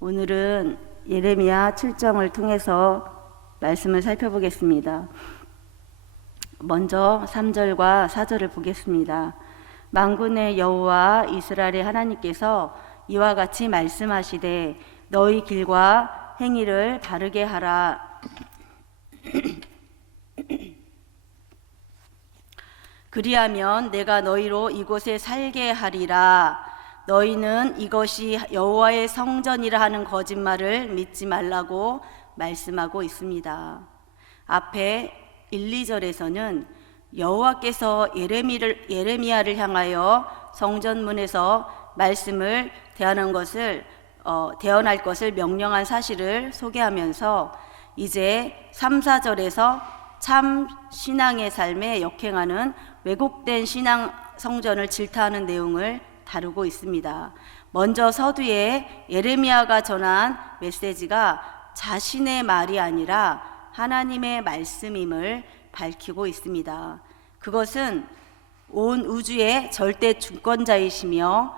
오늘은 예레미야 7장을 통해서 말씀을 살펴보겠습니다. 먼저 3절과 4절을 보겠습니다. 만군의 여호와 이스라엘의 하나님께서 이와 같이 말씀하시되 너희 길과 행위를 바르게 하라. 그리하면 내가 너희로 이곳에 살게 하리라. 너희는 이것이 여호와의 성전이라 하는 거짓말을 믿지 말라고 말씀하고 있습니다. 앞에 1, 2절에서는 여호와께서 예레미야를 향하여 성전문에서 말씀을 대언할 것을 명령한 사실을 소개하면서 이제 3, 4절에서 참 신앙의 삶에 역행하는 왜곡된 신앙 성전을 질타하는 내용을 다루고 있습니다. 먼저 서두에 예레미야가 전한 메시지가 자신의 말이 아니라 하나님의 말씀임을 밝히고 있습니다. 그것은 온 우주의 절대 주권자이시며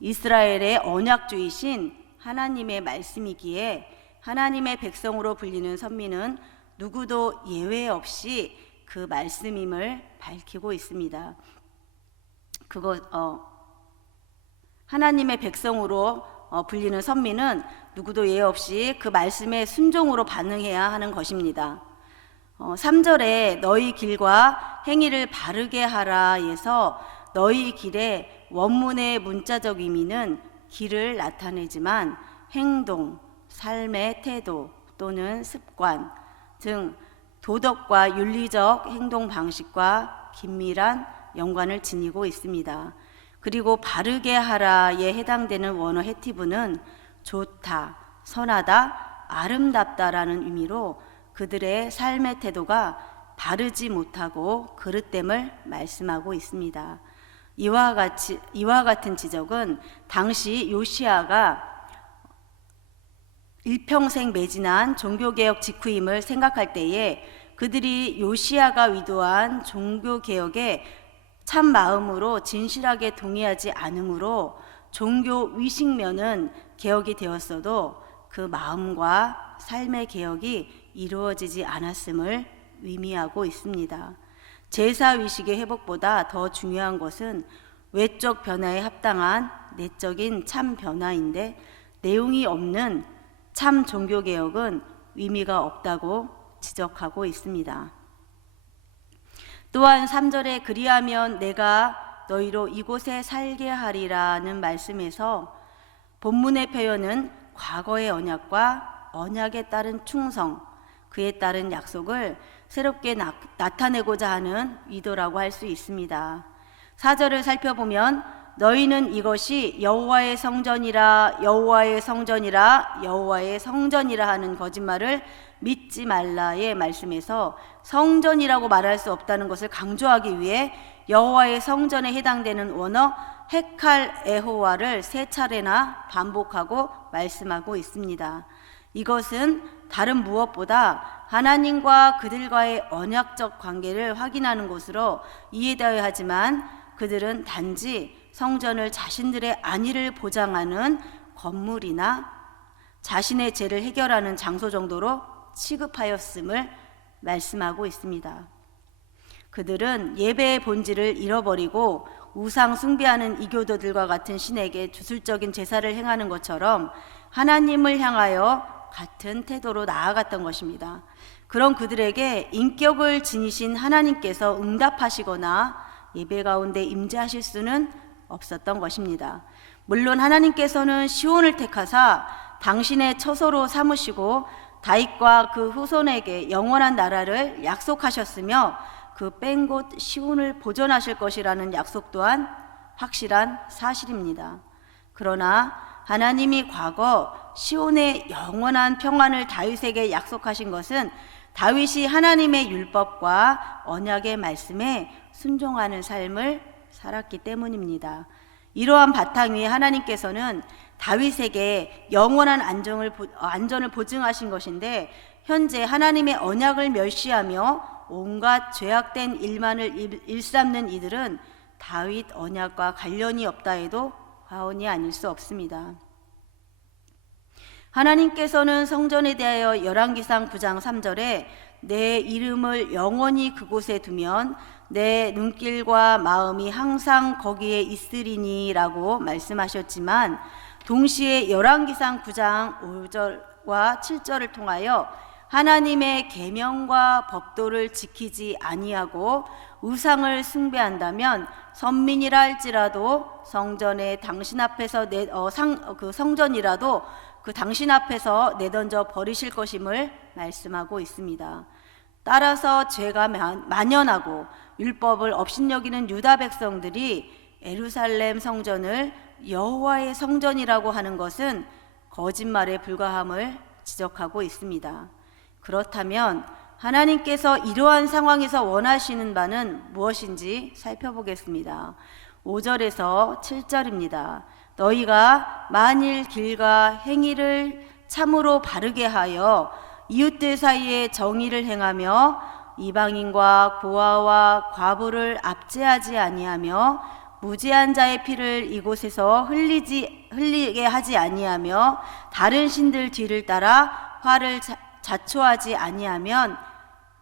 이스라엘의 언약주이신 하나님의 말씀이기에 하나님의 백성으로 불리는 선민은 누구도 예외 없이 그 말씀임을 밝히고 있습니다. 하나님의 백성으로 불리는 선민은 누구도 예외 없이 그 말씀에 순종으로 반응해야 하는 것입니다. 3절에 너희 길과 행위를 바르게 하라에서 너희 길의 원문의 문자적 의미는 길을 나타내지만 행동, 삶의 태도 또는 습관 등 도덕과 윤리적 행동 방식과 긴밀한 연관을 지니고 있습니다. 그리고 바르게 하라에 해당되는 원어 헤티브는 좋다, 선하다, 아름답다라는 의미로 그들의 삶의 태도가 바르지 못하고 그릇됨을 말씀하고 있습니다. 이와 같은 지적은 당시 요시야가 일평생 매진한 종교개혁 직후임을 생각할 때에 그들이 요시야가 위도한 종교개혁에 참 마음으로 진실하게 동의하지 않으므로 종교 위식면은 개혁이 되었어도 그 마음과 삶의 개혁이 이루어지지 않았음을 의미하고 있습니다. 제사 위식의 회복보다 더 중요한 것은 외적 변화에 합당한 내적인 참 변화인데 내용이 없는 참 종교개혁은 의미가 없다고 지적하고 있습니다. 또한 3절에 그리하면 내가 너희로 이곳에 살게 하리라는 말씀에서 본문의 표현은 과거의 언약과 언약에 따른 충성, 그에 따른 약속을 새롭게 나타내고자 하는 의도라고 할 수 있습니다. 4절을 살펴보면 너희는 이것이 여호와의 성전이라 여호와의 성전이라 여호와의 성전이라 하는 거짓말을 믿지 말라의 말씀에서 성전이라고 말할 수 없다는 것을 강조하기 위해 여호와의 성전에 해당되는 원어 헤칼 에호와를 3차례나 반복하고 말씀하고 있습니다. 이것은 다른 무엇보다 하나님과 그들과의 언약적 관계를 확인하는 것으로 이해되어야 하지만 그들은 단지 성전을 자신들의 안위를 보장하는 건물이나 자신의 죄를 해결하는 장소 정도로 취급하였음을 말씀하고 있습니다. 그들은 예배의 본질을 잃어버리고 우상 숭배하는 이교도들과 같은 신에게 주술적인 제사를 행하는 것처럼 하나님을 향하여 같은 태도로 나아갔던 것입니다. 그런 그들에게 인격을 지니신 하나님께서 응답하시거나 예배 가운데 임재하실 수는 없었던 것입니다. 물론 하나님께서는 시온을 택하사 당신의 처소로 삼으시고 다윗과 그 후손에게 영원한 나라를 약속하셨으며 그 뺀 곳 시온을 보존하실 것이라는 약속 또한 확실한 사실입니다. 그러나 하나님이 과거 시온의 영원한 평안을 다윗에게 약속하신 것은 다윗이 하나님의 율법과 언약의 말씀에 순종하는 삶을 살았기 때문입니다. 이러한 바탕 위에 하나님께서는 다윗에게 영원한 안전을 보증하신 것인데 현재 하나님의 언약을 멸시하며 온갖 죄악된 일만을 일삼는 이들은 다윗 언약과 관련이 없다 해도 과언이 아닐 수 없습니다. 하나님께서는 성전에 대하여 열왕기상 9장 3절에 내 이름을 영원히 그곳에 두면 내 눈길과 마음이 항상 거기에 있으리니 라고 말씀하셨지만, 동시에 열왕기상 9장 5절과 7절을 통하여 하나님의 계명과 법도를 지키지 아니하고 우상을 숭배한다면 선민이라 할지라도 성전에 당신 앞에서 성전이라도 그 당신 앞에서 내던져 버리실 것임을 말씀하고 있습니다. 따라서 죄가 만연하고 율법을 업신여기는 유다 백성들이 예루살렘 성전을 여호와의 성전이라고 하는 것은 거짓말에 불과함을 지적하고 있습니다. 그렇다면 하나님께서 이러한 상황에서 원하시는 바는 무엇인지 살펴보겠습니다. 5절에서 7절입니다. 너희가 만일 길과 행위를 참으로 바르게 하여 이웃들 사이에 정의를 행하며 이방인과 고아와 과부를 압제하지 아니하며 무죄한 자의 피를 이곳에서 흘리게 하지 아니하며 다른 신들 뒤를 따라 화를 자초하지 아니하면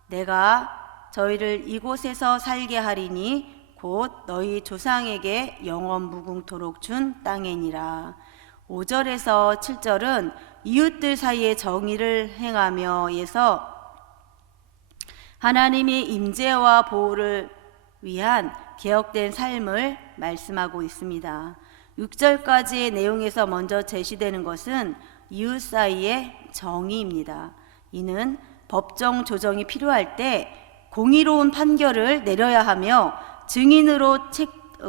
내가 저희를 이곳에서 살게 하리니 곧 너희 조상에게 영원 무궁토록 준 땅이니라. 5절에서 7절은 이웃들 사이에 정의를 행하며에서 하나님의 임재와 보호를 위한 개혁된 삶을 말씀하고 있습니다. 6절까지의 내용에서 먼저 제시되는 것은 이웃 사이의 정의입니다. 이는 법정 조정이 필요할 때 공의로운 판결을 내려야 하며 증인으로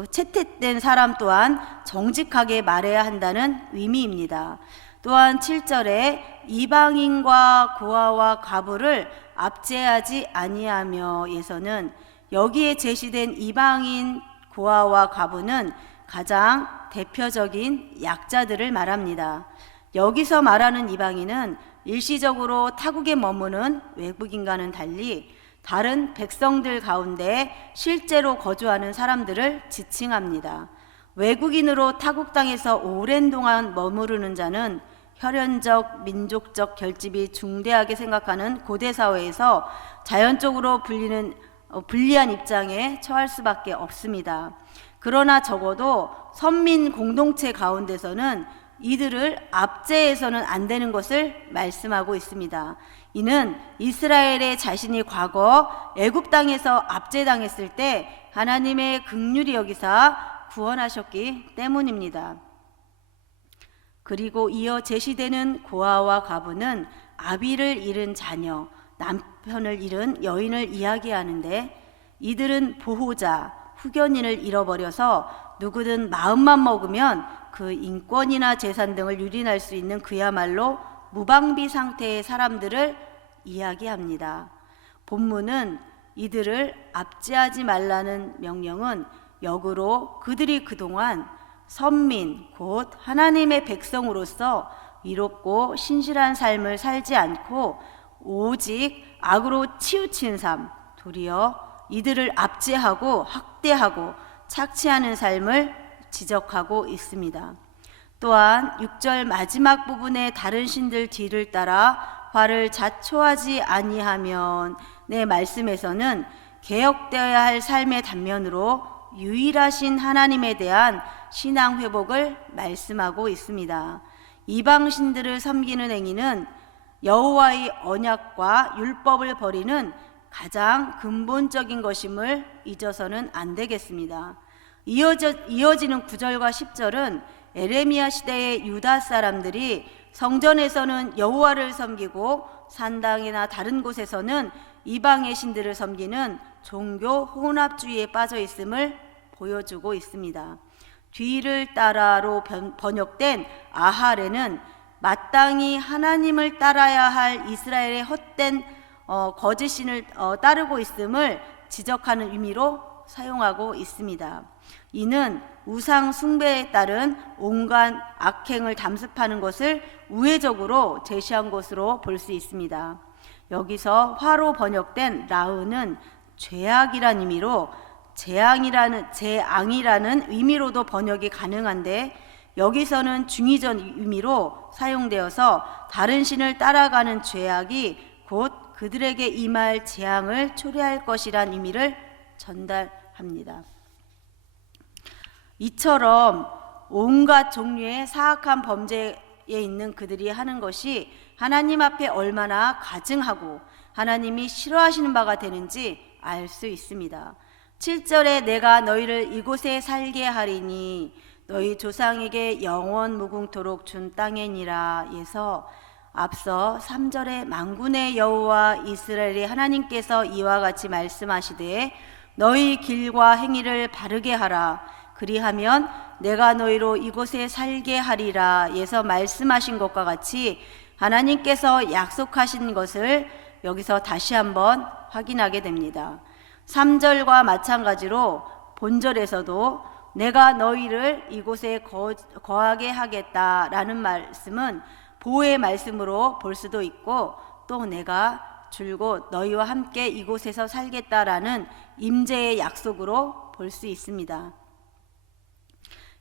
채택된 사람 또한 정직하게 말해야 한다는 의미입니다. 또한 7절에 이방인과 고아와 과부를 압제하지 아니하며에서는 여기에 제시된 이방인, 고아와 과부는 가장 대표적인 약자들을 말합니다. 여기서 말하는 이방인은 일시적으로 타국에 머무는 외국인과는 달리 다른 백성들 가운데 실제로 거주하는 사람들을 지칭합니다. 외국인으로 타국 땅에서 오랜 동안 머무르는 자는 혈연적, 민족적 결집이 중대하게 생각하는 고대 사회에서 자연적으로 불리한 입장에 처할 수밖에 없습니다. 그러나 적어도 선민 공동체 가운데서는 이들을 압제해서는 안 되는 것을 말씀하고 있습니다. 이는 이스라엘의 자신이 과거 애굽 땅에서 압제당했을 때 하나님의 긍휼히 여기사 구원하셨기 때문입니다. 그리고 이어 제시되는 고아와 과부는 아비를 잃은 자녀, 남편을 잃은 여인을 이야기하는데, 이들은 보호자, 후견인을 잃어버려서 누구든 마음만 먹으면 그 인권이나 재산 등을 유린할 수 있는 그야말로 무방비 상태의 사람들을 이야기합니다. 본문은 이들을 압제하지 말라는 명령은 역으로 그들이 그동안 선민 곧 하나님의 백성으로서 위롭고 신실한 삶을 살지 않고 오직 악으로 치우친 삶, 도리어 이들을 압제하고 학대하고 착취하는 삶을 지적하고 있습니다. 또한 6절 마지막 부분에 다른 신들 뒤를 따라 화를 자초하지 아니하면의 말씀에서는 개혁되어야 할 삶의 단면으로 유일하신 하나님에 대한 신앙 회복을 말씀하고 있습니다. 이방 신들을 섬기는 행위는 여호와의 언약과 율법을 버리는 가장 근본적인 것임을 잊어서는 안 되겠습니다. 이어지는 9절과 10절은 에레미야 시대의 유다 사람들이 성전에서는 여호와를 섬기고 산당이나 다른 곳에서는 이방의 신들을 섬기는 종교 혼합주의에 빠져 있음을 보여주고 있습니다. 뒤를 따라로 번역된 아하레는 마땅히 하나님을 따라야 할 이스라엘의 헛된 거짓 신을 따르고 있음을 지적하는 의미로 사용하고 있습니다. 이는 우상 숭배에 따른 온갖 악행을 담습하는 것을 우회적으로 제시한 것으로 볼 수 있습니다. 여기서 화로 번역된 라흐는 죄악이란 의미로 재앙이라는 의미로도 번역이 가능한데, 여기서는 중의적 의미로 사용되어서 다른 신을 따라가는 죄악이 곧 그들에게 임할 재앙을 초래할 것이란 의미를 전달합니다. 이처럼 온갖 종류의 사악한 범죄에 있는 그들이 하는 것이 하나님 앞에 얼마나 가증하고 하나님이 싫어하시는 바가 되는지 알 수 있습니다. 7절에 내가 너희를 이곳에 살게 하리니 너희 조상에게 영원 무궁토록 준 땅이니라 에서 앞서 3절에 만군의 여호와 이스라엘의 하나님께서 이와 같이 말씀하시되 너희 길과 행위를 바르게 하라 그리하면 내가 너희로 이곳에 살게 하리라 에서 말씀하신 것과 같이 하나님께서 약속하신 것을 여기서 다시 한번 확인하게 됩니다. 3절과 마찬가지로 본절에서도 내가 너희를 이곳에 거하게 하겠다라는 말씀은 보호의 말씀으로 볼 수도 있고 또 내가 줄곧 너희와 함께 이곳에서 살겠다라는 임재의 약속으로 볼 수 있습니다.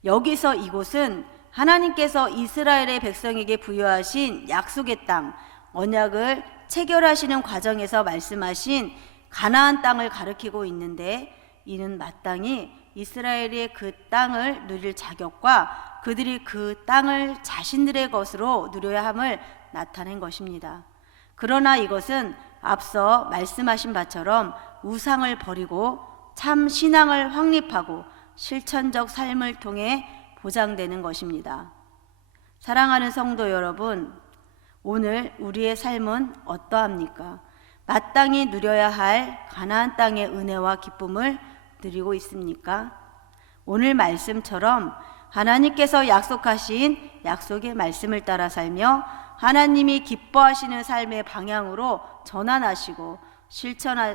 여기서 이곳은 하나님께서 이스라엘의 백성에게 부여하신 약속의 땅, 언약을 체결하시는 과정에서 말씀하신 가나안 땅을 가리키고 있는데 이는 마땅히 이스라엘의 그 땅을 누릴 자격과 그들이 그 땅을 자신들의 것으로 누려야 함을 나타낸 것입니다. 그러나 이것은 앞서 말씀하신 바처럼 우상을 버리고 참 신앙을 확립하고 실천적 삶을 통해 보장되는 것입니다. 사랑하는 성도 여러분, 오늘 우리의 삶은 어떠합니까? 마땅히 누려야 할 가나안 땅의 은혜와 기쁨을 누리고 있습니까? 오늘 말씀처럼 하나님께서 약속하신 약속의 말씀을 따라 살며 하나님이 기뻐하시는 삶의 방향으로 전환하시고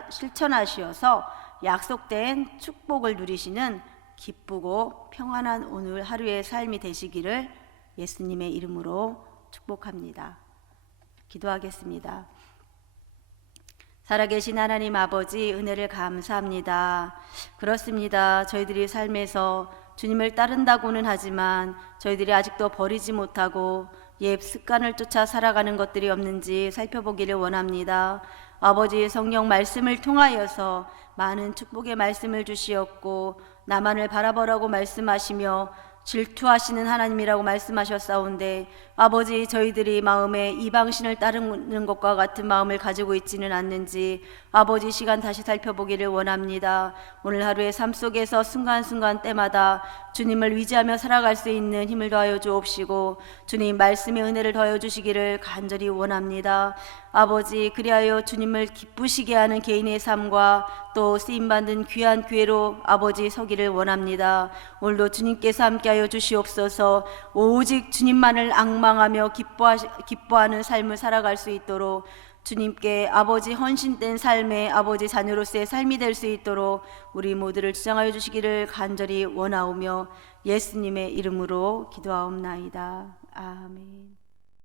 실천하시어서 약속된 축복을 누리시는 기쁘고 평안한 오늘 하루의 삶이 되시기를 예수님의 이름으로 축복합니다. 기도하겠습니다. 살아계신 하나님 아버지, 은혜를 감사합니다. 그렇습니다. 저희들이 삶에서 주님을 따른다고는 하지만 저희들이 아직도 버리지 못하고 옛 습관을 쫓아 살아가는 것들이 없는지 살펴보기를 원합니다. 아버지, 성령 말씀을 통하여서 많은 축복의 말씀을 주시었고 나만을 바라보라고 말씀하시며 질투하시는 하나님이라고 말씀하셨사온데 아버지, 저희들이 마음에 이방신을 따르는 것과 같은 마음을 가지고 있지는 않는지 아버지, 시간 다시 살펴보기를 원합니다. 오늘 하루의 삶 속에서 순간순간 때마다 주님을 의지하며 살아갈 수 있는 힘을 더하여 주옵시고 주님 말씀의 은혜를 더하여 주시기를 간절히 원합니다. 아버지, 그리하여 주님을 기쁘시게 하는 개인의 삶과 또 쓰임받는 귀한 교회로 아버지 서기를 원합니다. 오늘도 주님께서 함께하여 주시옵소서. 오직 주님만을 앙망하며 기뻐하는 삶을 살아갈 수 있도록 주님께 아버지 헌신된 삶의 아버지 자녀로서의 삶이 될 수 있도록 우리 모두를 주장하여 주시기를 간절히 원하오며 예수님의 이름으로 기도하옵나이다. 아멘.